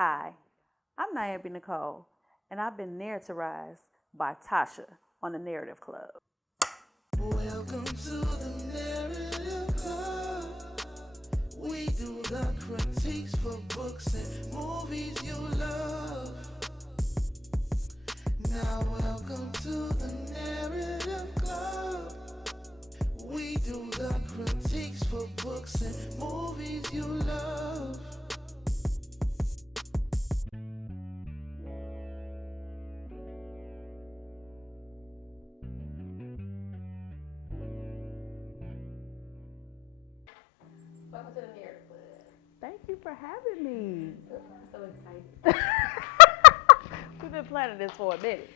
Hi, I'm Nyambe Nichole, and I've been narrativized by Tasha on the Narrative Club. Welcome to the Narrative Club. We do the critiques for books and movies you love. Now welcome to the Narrative Club. We do the critiques for books and movies you love. Welcome to the Narrative Club. Thank you for having me. I'm so excited. We've been planning this for a minute.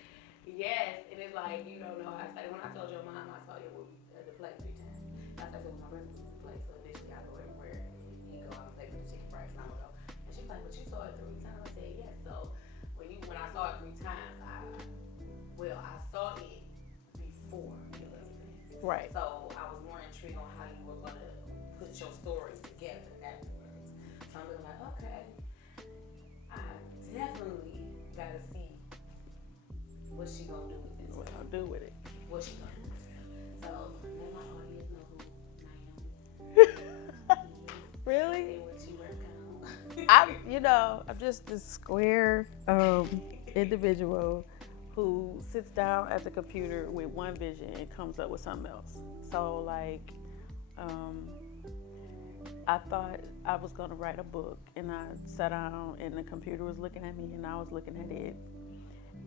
Yes, and it's like you don't know. I say when I told your mom I saw your movie at the play 3 times. I said it was my brother's movie play, so initially I go everywhere. He go out and pay for the ticket price, and I would go. And she's like, "But you saw it 3 times." I said, "Yes." So when I saw it 3 times, I saw it before Elizabeth. Right. So I was more intrigued on how you were gonna put your stories together afterwards. So I'm looking like, okay, I definitely gotta see what she gonna do with this. What I'll do with it. What she gonna do with it. So let my audience know who Nyambe is. Really? And what you work on. I'm just this square individual who sits down at the computer with one vision and comes up with something else. So I thought I was gonna write a book, and I sat down, and the computer was looking at me, and I was looking at it,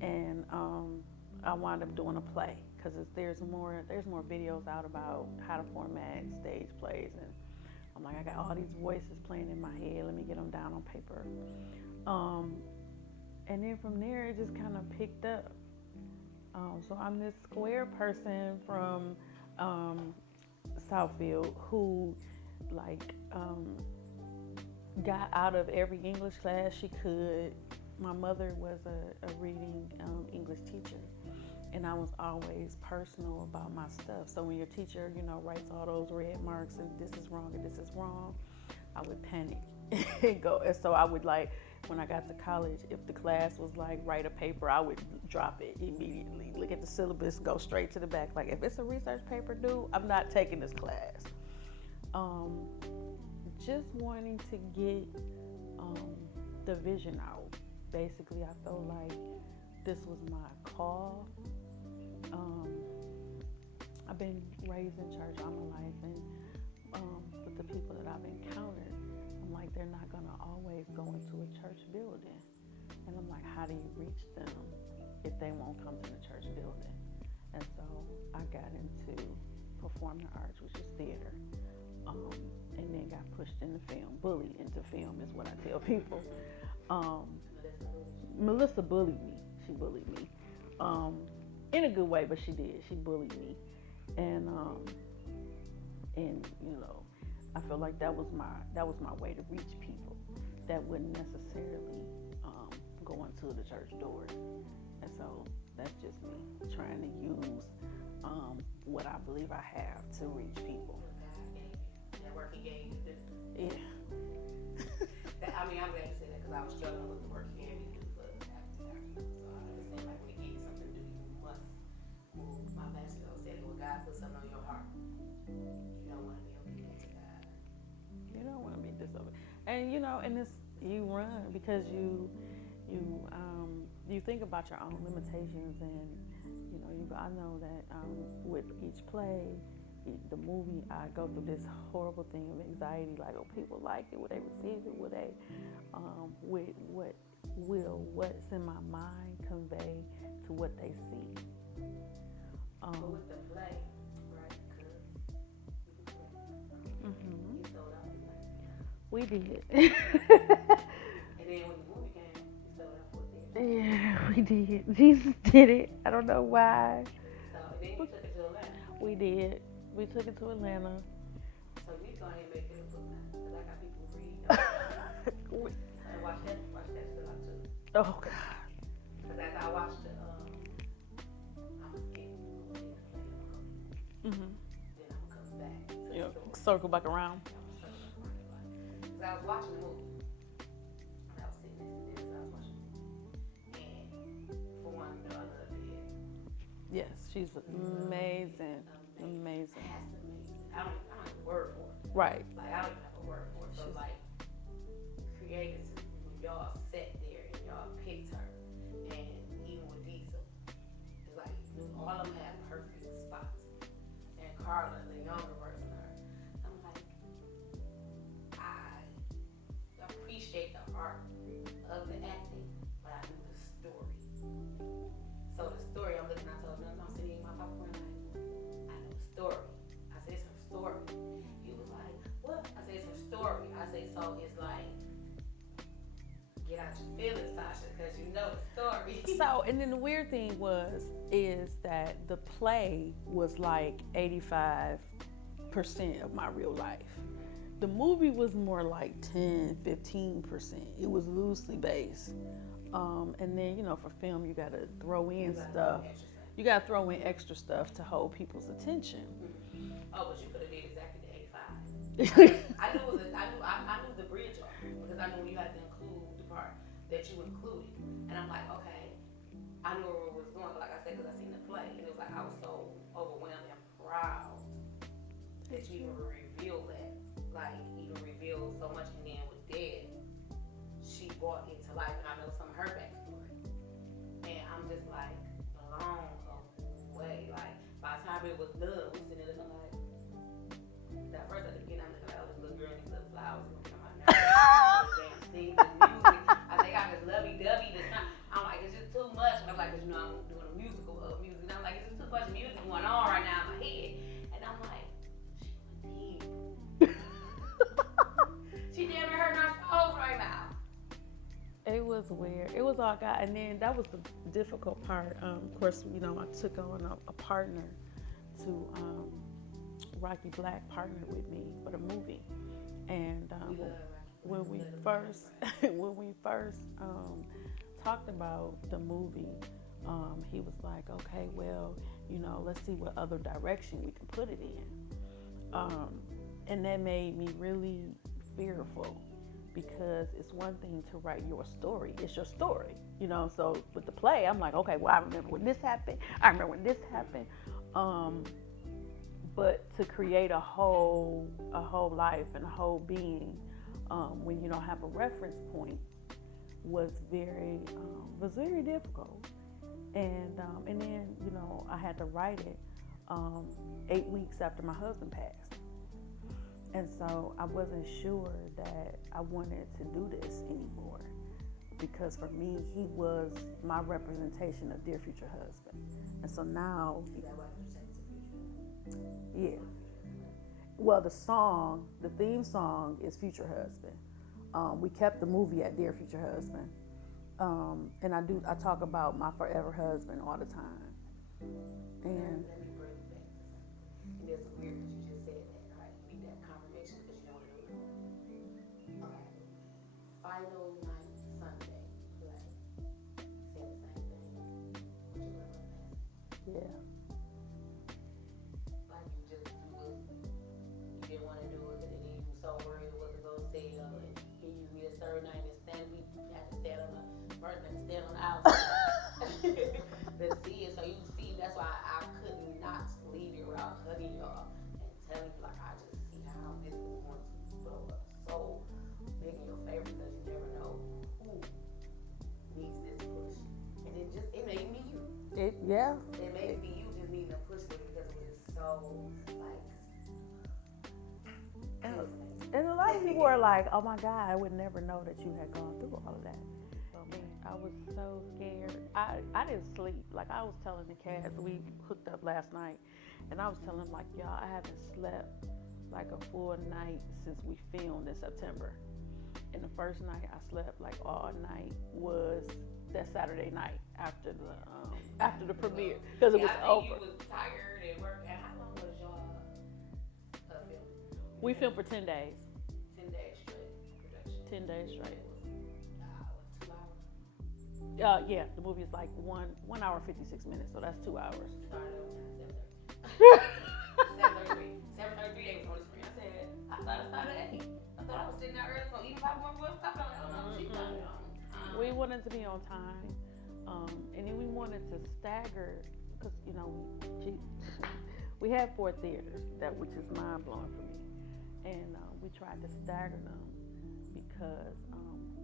and I wound up doing a play because there's more videos out about how to format stage plays, and I'm like, I got all these voices playing in my head. Let me get them down on paper. And then from there, it just kind of picked up. So I'm this square person from Southfield who got out of every English class she could. My mother was a reading English teacher, and I was always personal about my stuff. So when your teacher, writes all those red marks and this is wrong and this is wrong, I would panic and go. And so I would when I got to college, if the class was write a paper, I would drop it immediately. Look at the syllabus, go straight to the back. Like if it's a research paper due, I'm not taking this class. Just wanting to get the vision out. Basically, I felt like this was my call. I've been raised in church all my life, and with the people that I've encountered, I'm like, they're not gonna always go into a church building. And I'm like, how do you reach them if they won't come to the church building? And so I got into performing arts, which is theater. And then got pushed into film, bullied into film is what I tell people. Melissa bullied me. She bullied me. In a good way, but she did. She bullied me. And I feel like that was my way to reach people that wouldn't necessarily go into the church doors. And so that's just me trying to use what I believe I have to reach people. Work he gave you. Yeah. I'm glad you said that because I was struggling with the work he gave me to do for after. So I understand when he gives you something to do, you must move. My pastor said when God puts something on your heart, you don't want to be obedient to God. You don't want to be disobedient. And in this you run because you think about your own limitations, and I know that with each play, the movie, I go through this horrible thing of anxiety, like, oh, people like it, will they receive it, will they, what's in my mind convey to what they see. But with the play, right, because you sold out the play. We did. And then when the movie came, you sold out for it. Yeah, we did. Jesus did it. I don't know why. So then you took it to Atlanta. We did. We took it to Atlanta. So we go ahead and make it a book now, because I got people who read. And watch that still out too. Oh God. Because as I watched I'm gonna get the play. Then I'm gonna come back. Yeah. Circle back around. Because I was watching the movie, and I was sitting next to She's amazing. Amazing. That's amazing. I don't have a word for it. Right. Like, I don't even have a word for it. So, like, creators, when y'all sat there and y'all picked her, and even with Diesel, it's like, all of them have perfect spots. And Carla, the younger version of her, I'm like, I appreciate the art of the acting, but I knew the story. So the story, I'm looking, I told them, I'm sitting in my popcorn like, I know the story. I said, it's her story. He was like, what? I said, it's her story. I said, so it's like, get out your feelings, Tasha, because you know the story. So, and then the weird thing is that the play was like 85% of my real life. The movie was more like 10, 15%. It was loosely based. And then, for film, you got to throw in stuff. You got to throw in extra stuff to hold people's attention. Oh, but you could have did exactly the 85. I knew the bridge off because I knew you had to include the part that you included. And I'm like, okay, I knew where it was going, like I said, because I seen the play. And it was like, I was so overwhelmed and proud that you even revealed that. Like, even revealed so much. And then with Dead, she brought it to life, and I know some of her backstory. And I'm just like, blown away. Like, by the time it was done, we sitting there looking like, that first at the beginning, I'm looking like, oh, this little girl and these little flowers are gonna be on my nerves. Damn thing, the music. I think I just lovey-dovey this time. I'm like, it's just too much. And I'm like, because I'm doing a musical of music. And I'm like, it's just too much music going on right now in my head. And I'm like, she went deep. She damn near hurting our souls right now. It was weird. It was all God. And then that was the difficult part. Of course, I took on a partner to Rocky Black partnered with me for the movie. And when we first talked about the movie, he was like, okay, well, let's see what other direction we can put it in. And that made me really fearful, because it's one thing to write your story. It's your story, So with the play, I'm like, okay, well, I remember when this happened. I remember when this happened. But to create a whole life and a whole being, when you don't have a reference point, was very difficult. And then I had to write it 8 weeks after my husband passed. And so I wasn't sure that I wanted to do this anymore, because for me, he was my representation of dear future husband. And so now, yeah. Well, the theme song is Future Husband. We kept the movie at Dear Future Husband. And I talk about my forever husband all the time. And let me bring it back to something. And it's weird that you just said that, right? You need that confirmation because you know what it is. Okay. Final night Sunday play. Said the same thing. What you learned from that? yeah. Like you didn't want to do it, and then you were so worried it wasn't gonna say, and here you be this third night and we had to stand on the first night, stand on the outside. To see it, so you see, that's why I could not leave you without hugging y'all and telling you, like, I just see how this is going to blow up so big in your favor, because you never know who needs this push. And it made me you. It made me you just needing a push with it, because it was just so, like, And a lot of people were like, oh my God, I would never know that you had gone through all of that. I was so scared. I didn't sleep. Like, I was telling the cast, we hooked up last night, and I was telling them, like, y'all, I haven't slept like a full night since we filmed in September. And the first night I slept like all night was that Saturday night after the premiere, because it was over. You was tired and work. And how long was y'all filming? We filmed for 10 days. 10 days straight production. 10 days straight. 2 hours? Yeah, the movie is like 1 hour 56 minutes, so that's 2 hours. Started on 7:30. 7:33 they was on the screen. I thought it started at 8. I thought I was sitting there early, so even if I was stopping, I don't know. She started on time. We wanted to be on time, and then we wanted to stagger because we had 4 theaters, which is mind blowing for me, and we tried to stagger them because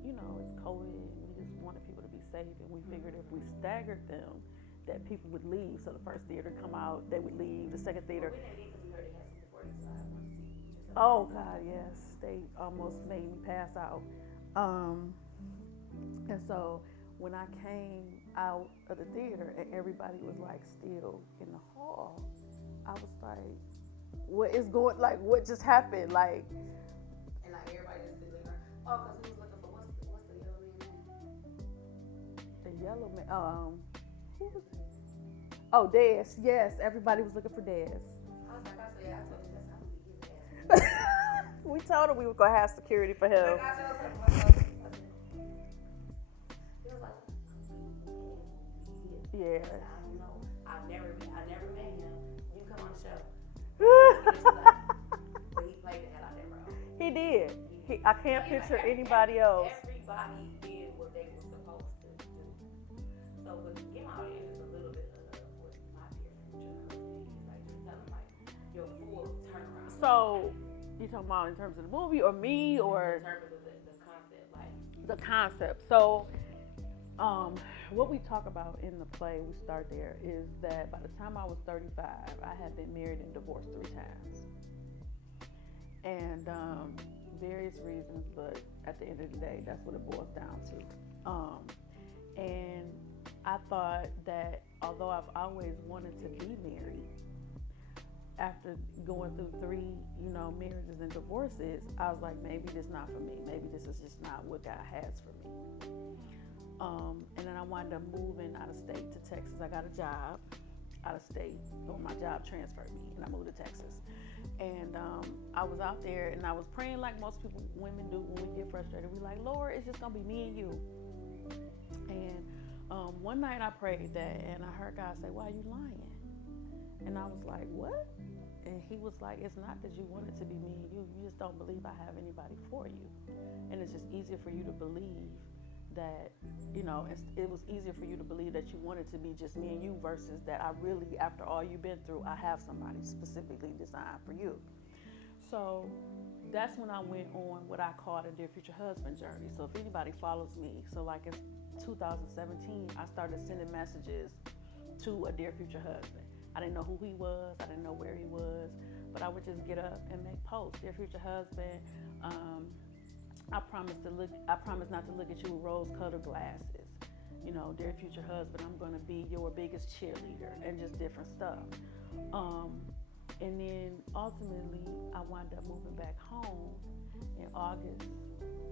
it's COVID and we just wanted people to be safe, and we figured if we staggered them, that people would leave. So the first theater come out, they would leave. The second theater. We didn't leave because we heard they had some before this, so I wanted to see. Oh God, yes, they almost made me pass out. And so when I came out of the theater and everybody was like still in the hall, I was like, what is going, like, what just happened? Like, and like everybody just sitting there. Oh, because we was looking for what's the yellow man name? the yellow man, who was it? Oh, Dez. Yes, everybody was looking for Dez. I was like, I told you that's how we get that. We told him we were gonna have security for him. Like, I told myself, he was like, Yeah. I don't know. I never met him. You come on the show. But he played the hell out that role. He did. I can't picture anybody else. Everybody did what they were supposed to do. So, but give my audience just a little bit of what my dear future husband is. Like, just tell them, like, your full turnaround. So, you talking about in terms of the movie or me or? In terms of the concept, like. The concept. So, what we talk about in the play, we start there, is that by the time I was 35, I had been married and divorced 3 times. And various reasons, but at the end of the day, that's what it boils down to. And I thought that although I've always wanted to be married, after going through 3, marriages and divorces, I was like, maybe this is not for me. Maybe this is just not what God has for me. And then I wound up moving out of state to Texas. I got a job out of state, or my job transferred me, and I moved to Texas. And I was out there, and I was praying like most women do when we get frustrated. We're like, Lord, it's just gonna be me and you. And one night I prayed that, and I heard God say, why are you lying? And I was like, what? And he was like, it's not that you want it to be me and you. You just don't believe I have anybody for you. And it's just easier for you to believe that, it was easier for you to believe that you wanted to be just me and you versus that I really, after all you've been through, I have somebody specifically designed for you. So that's when I went on what I call the Dear Future Husband journey. So if anybody follows me, so like in 2017, I started sending messages to a Dear Future Husband. I didn't know who he was, I didn't know where he was, but I would just get up and make posts. Dear Future Husband, I promise not to look at you with rose-colored glasses. Dear future husband, I'm going to be your biggest cheerleader, and just different stuff. And then ultimately, I wound up moving back home in August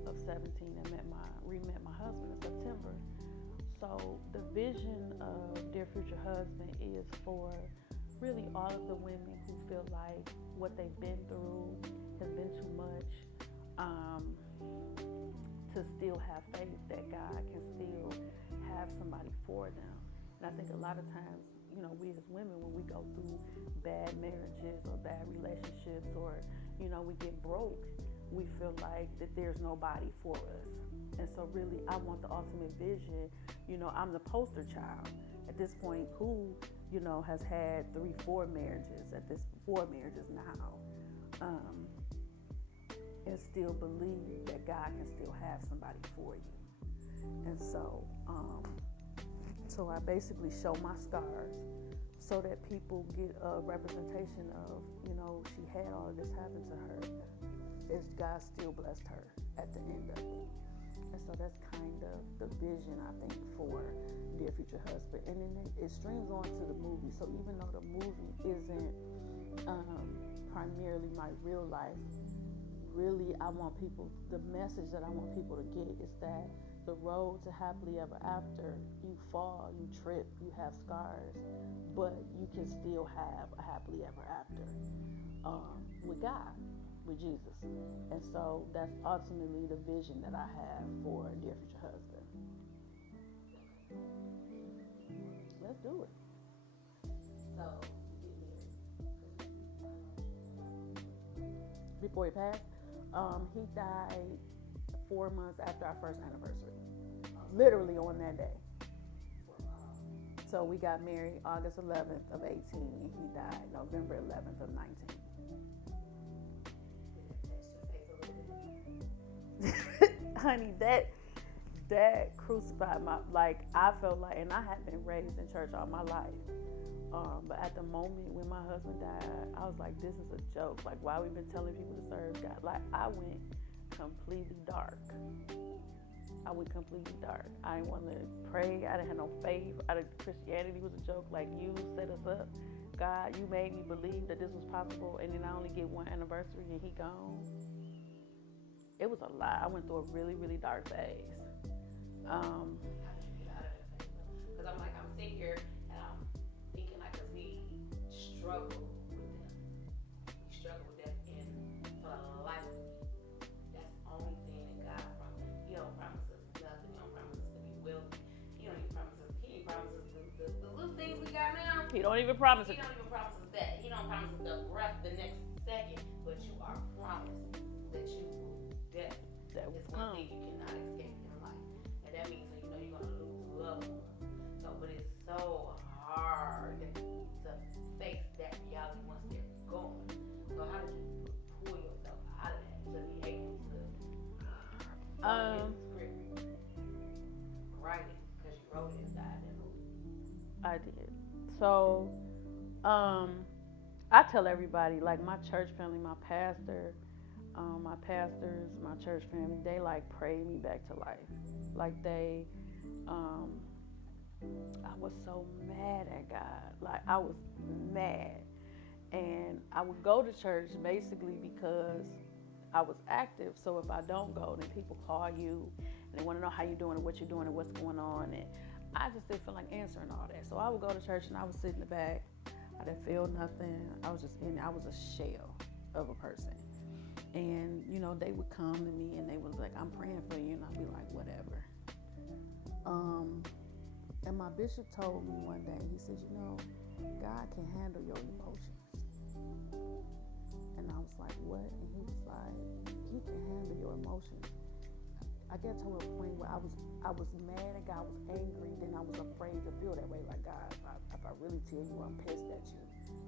of 17 and re-met my husband in September. So the vision of Dear Future Husband is for really all of the women who feel like what they've been through has been too much. To still have faith that God can still have somebody for them. And I think a lot of times, we as women, when we go through bad marriages or bad relationships, or, we get broke, we feel like that there's nobody for us. And so really, I want the ultimate vision. I'm the poster child at this point who, has had 3-4 marriages, 4 marriages now. And still believe that God can still have somebody for you. And so I basically show my scars so that people get a representation of, she had all of this happen to her, as God still blessed her at the end of it. And so that's kind of the vision, I think, for Dear Future Husband. And then it streams on to the movie. So even though the movie isn't primarily my real life, really, the message that I want people to get is that the road to happily ever after, you fall, you trip, you have scars, but you can still have a happily ever after with God, with Jesus. And so that's ultimately the vision that I have for Dear Future Husband. Let's do it. So, you get married. Before he passed, he died 4 months after our first anniversary. Literally on that day. So we got married August 11th of 18, and he died November 11th of 19. Honey, that crucified my, like, I felt like, and I had been raised in church all my life. But at the moment when my husband died, I was like, this is a joke. Like, why we've been telling people to serve God? Like, I went completely dark. I didn't want to pray. I didn't have no faith. Christianity was a joke. Like, you set us up. God, you made me believe that this was possible, and then I only get one anniversary and he gone. It was a lot. I went through a really, really dark phase. How did you get out of that phase? Because I'm sitting here and I'm thinking, like, because we struggle with them. We struggle with that, and for the life of me, that's the only thing that God promised. He don't promise us nothing. He don't promise us to be wealthy. He ain't promise us the little things we got now. He don't even promise it. He don't even promise us that. He don't promise us the breath the next second, but you are promised that you will death. That will It's one come. thing you cannot escape in life. And that means that you're gonna lose loved ones. So, but it's so hard to face that reality once they're gone. So how did you pull yourself out of that to be able to script, write it, because you wrote it inside that movie? I did. So, I tell everybody, like my church family, my pastor, my pastors, my church family, they like prayed me back to life. Like they, I was so mad at God. Like I was mad. And I would go to church basically because I was active. So if I don't go, then people call you and they want to know how you're doing and what you're doing and what's going on. And I just didn't feel like answering all that. So I would go to church and I would sit in the back. I didn't feel nothing. I was just I was a shell of a person. And, you know, they would come to me and they was like, I'm praying for you. And I'd be like, whatever. And my bishop told me one day, he said, you know, God can handle your emotions. And I was like, what? And he was like, he can handle your emotions. I got to a point where I was mad at God, I was angry, then I was afraid to feel that way. Like, God, if I really tell you I'm pissed at you,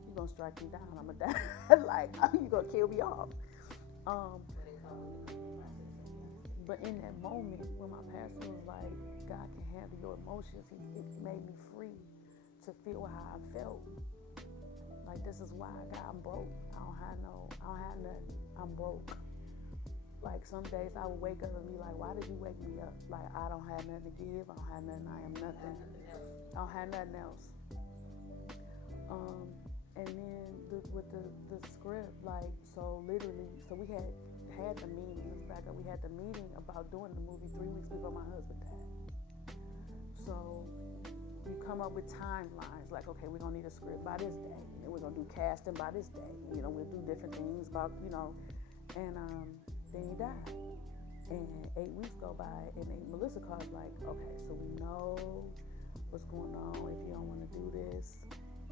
you're going to strike me down, I'm going to die. Like, you're going to kill me off. But in that moment, when my pastor was like, God can handle your emotions, it made me free to feel how I felt. Like, this is why, God, I'm broke. I don't have nothing. I'm broke. Like, some days I would wake up and be like, why did you wake me up? Like, I don't have nothing to give. I don't have nothing. I am nothing. I don't have nothing else. And then with the script, like, so literally, so we had the meeting. Let's back up. We had the meeting about doing the movie 3 weeks before my husband died. So you come up with timelines, like, okay, we're gonna need a script by this day, and we're gonna do casting by this day. You know, we'll do different things about, you know, and then he died. And 8 weeks go by, and then Melissa calls like, okay, so we know what's going on. If you don't want to do this,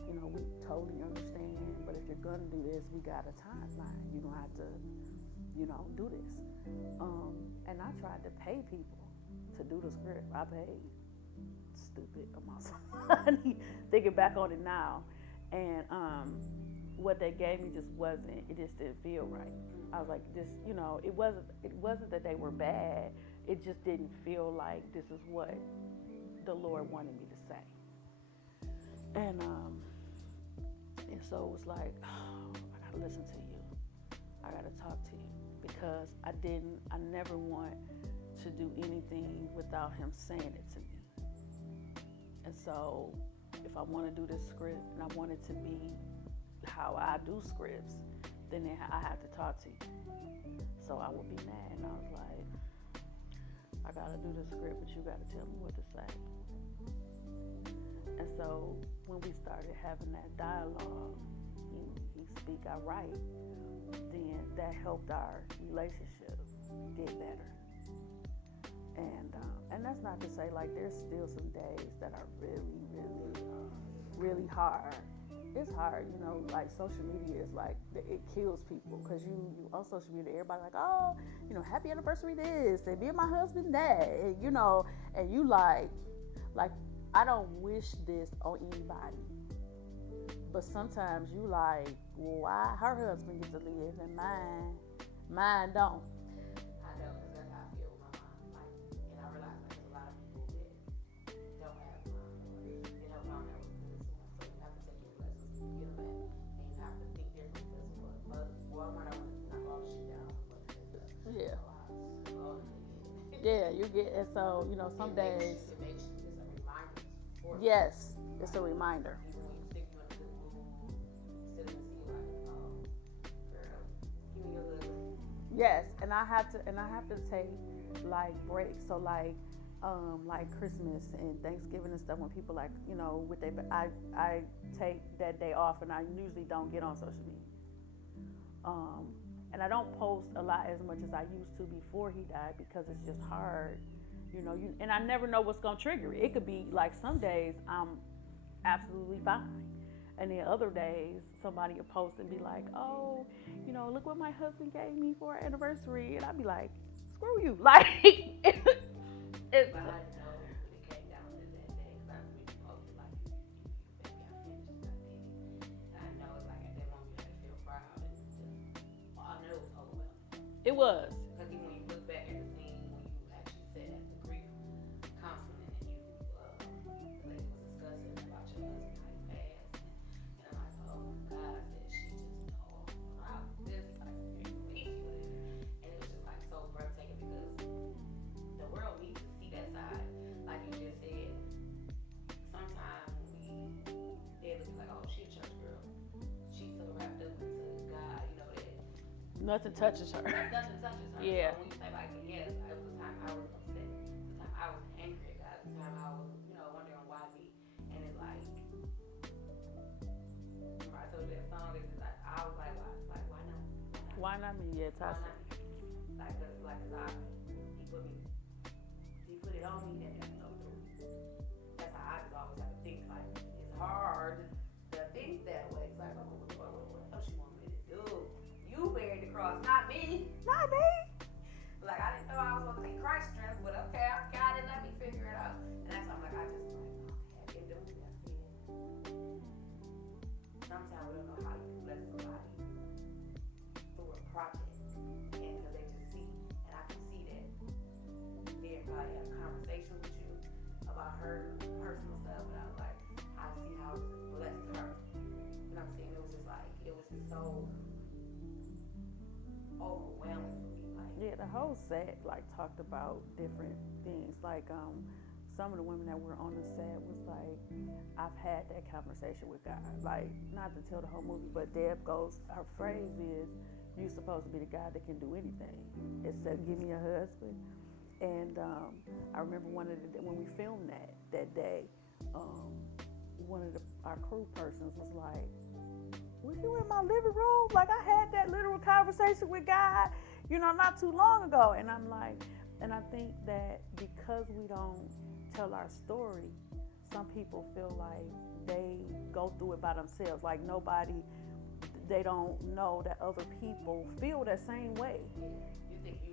you know, we totally understand. But if you're gonna do this, we got a timeline. You're gonna have to, you know, do this. And I tried to pay people to do the script. I paid stupid amounts of money. Thinking back on it now, and what they gave me just wasn't. It just didn't feel right. I was like, this, you know, it wasn't that they were bad. It just didn't feel like this is what the Lord wanted me to say. And so it was like, oh, I gotta listen to you. I gotta talk to you, because I never want to do anything without him saying it to me. And so if I want to do this script and I want it to be how I do scripts, then I have to talk to you. So I would be mad, and I was like, I gotta do the script, but you gotta tell me what to say. And so when we started having that dialogue, he speak, I write, then that helped our relationship get better. And that's not to say, like, there's still some days that are really, really, really hard. It's hard, you know, like social media is like, it kills people, because you on social media, everybody like, oh, you know, happy anniversary this, and me and my husband that, and, you know, and you like I don't wish this on anybody. But sometimes you like, well, why her husband gets to live and mine don't. I know, because that's how I feel with my mom. Like, and I realize like there's a lot of people that don't have mom, or you know, mom that was good to them. So you have to take your lessons and give them that, and you have to think different. Because what, well, when I want to knock all the shit down, but Yeah. oh, Yeah, you get and so, some days. it makes you, it's a reminder for you. Yes, it's a reminder. Even when you think you're in a good mood, sit and see like, girl, give me your husband. Yes, and I have to take like breaks. So like Christmas and Thanksgiving and stuff when people like, with they I take that day off and I usually don't get on social media. And I don't post a lot as much as I used to before he died because it's just hard, and I never know what's gonna trigger it. It could be like some days I'm absolutely fine, and then other days somebody will post and be like, oh, look what my husband gave me for our anniversary, and I'd be like, screw you, like it's. But I know when it came down to that day, because I really posted like, you baby, I finished, I did it. And I know it's like at that moment you had to feel proud and just, I know it was overwhelming. It was. Because even when you look back at the scene, when you actually sat at the grief counseling and you, the lady was discussing about your husband, how he passed, and I'm like, oh my God, I said, she just, wow, this, like, me, and it was just like so breathtaking because the world needs to see that side. Like you just said, sometimes they'll be like, oh, she a church girl. She's so wrapped up into God, that Nothing touches her. nothing touches her. Yeah. So when you say like, yes, it was the time I was upset, the time I was angry at God, the time I was, wondering why me. And it's like, remember I told you that song, it's like, I was like, why not? Why not me? Yeah, Why Tasha. not? Cause he put it on me and let me go through. That's how I just always have to think. Like it's hard to think that way. It's like, oh, what else you want me to do? You buried the cross, not me. Not me. Like I didn't know I was supposed to be Christ strength, but okay, I got it. Let me figure it out. And that's why I'm like, I just like, okay, I can do it. That's it. Sometimes we don't know how you can bless somebody through a project, and because they just see, and I can see that they probably have a conversation with you about her personal stuff, and I was like, I see how it just blessed her. You know what I'm saying? It was just like, it was just so overwhelming for me. Like, Yeah, the whole set talked about different things. Some of the women that were on the set was like, I've had that conversation with God. Like, not to tell the whole movie, but Deb goes, her phrase is, you're supposed to be the guy that can do anything except give me a husband. And I remember when we filmed that day, one of our crew persons was like, was you in my living room? Like, I had that literal conversation with God, not too long ago. And I'm like, and I think that because we don't tell our story, some people feel like they go through it by themselves. Like they don't know that other people feel that same way. you think you're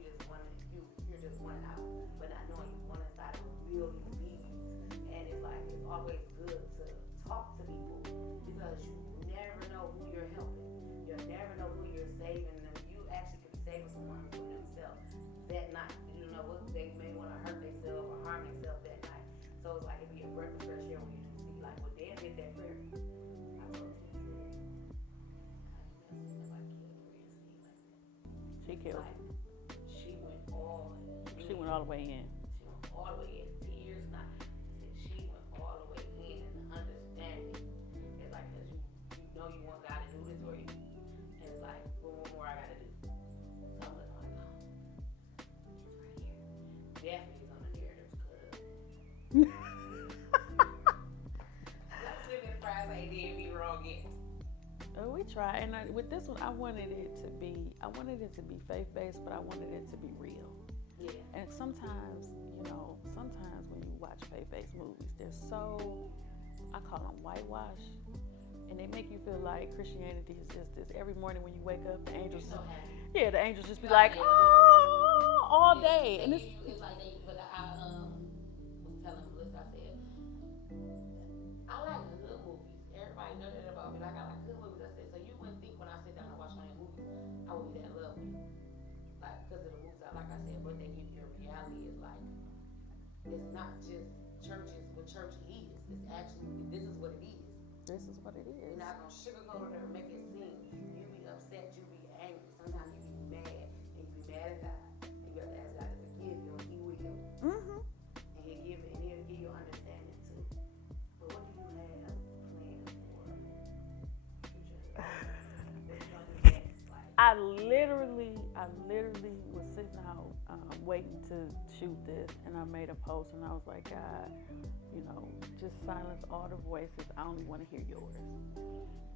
just one out, but not knowing you one inside of a real human being. And it's like, it's always good to talk to people because you never know who you're helping. You never know who you're saving them. You actually could be saving someone from themselves that night. You know what? They may want to hurt themselves or harm themselves that night. So it's like, it'd be a breath of fresh air when you just see, like, well, Dan did that prayer. I told him, I never seen nobody kill Maria Steve like that. She killed. Like, she went all the way in. She went all the way in. Tears, not. She went all the way in and understanding. It's like, cause you know you want God to do this for you, and it's like, well, what more I gotta do? So I'm like, oh, she's right here. Definitely is on the narrative, cause let's live in the prize. I didn't be wrong yet. We try, and with this one, I wanted it to be faith-based, but I wanted it to be real. Yeah. And sometimes when you watch faith-based movies, they're so, I call them whitewash, and they make you feel like Christianity is just this. Every morning when you wake up, the angels, the angels just be like, oh, all day, and it's like they. But I was telling Melissa, I said, what they give you in reality is like, it's not just churches, what church is. It's actually, this is what it is. This is what it is. You're not gonna sugarcoat it or make it seem. You be upset, you be angry. Sometimes you be mad, and you be mad at God. And you have to ask God to forgive you, and He will. Mm-hmm. And He'll give you understanding too. But what do you have planned for future? What you gonna do next? Like, I literally was sitting out waiting to shoot this, and I made a post, and I was like, God, you know, just silence all the voices. I only want to hear yours.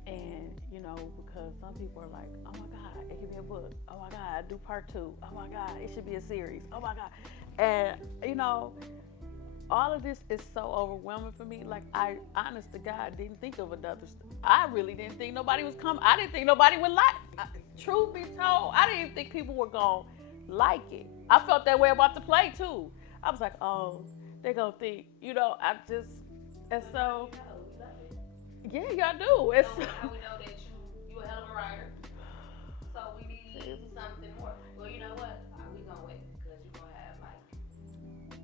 And, you know, because some people are like, oh my God, it could be a book. Oh my God, do part 2. Oh my God, it should be a series. Oh my God. And, you know, all of this is so overwhelming for me. Like, I, honest to God, didn't think of another. I really didn't think nobody was coming. I didn't think nobody would like. Truth be told, I didn't even think people were gonna like it. I felt that way about the play too. I was like, oh, they're gonna think, you know. I just, and so, we love it. yeah, y'all do. It's So now we know that you a hell of a writer. So we need something more. Well, you know what? We gonna wait because you gonna have like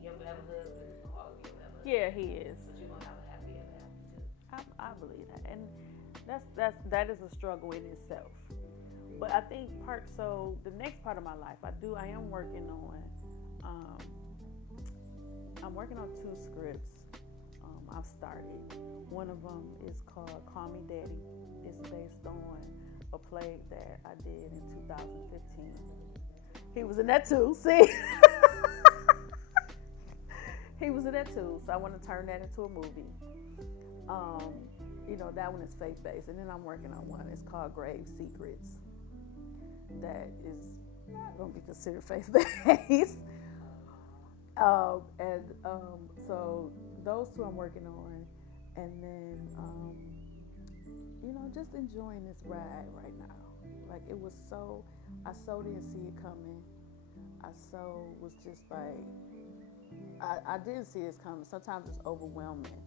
your forever husband is gonna always be your forever husband. yeah, he is. But you gonna have a happy ever after too. I believe that, and that is a struggle in itself. But I think the next part of my life, I am working on. I'm working on 2 scripts. I've started. One of them is called Call Me Daddy. It's based on a play that I did in 2015. He was in that too. See, he was in that too. So I want to turn that into a movie. You know, that one is faith-based, and then I'm working on one. It's called Grave Secrets. That is not going to be considered faith-based. So those 2 I'm working on, and then you know, just enjoying this ride right now. Like, it was I so didn't see it coming. I so was just like, I didn't see this coming. Sometimes it's overwhelming.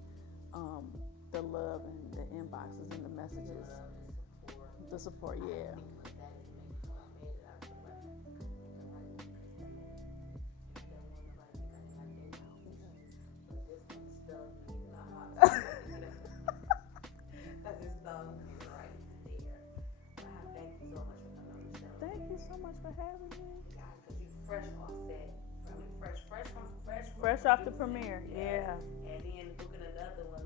The love and the inboxes and the messages, the support, yeah. Thank you so much for having me. Because you fresh off set. Fresh Fresh off the premiere, yeah. And then booking another one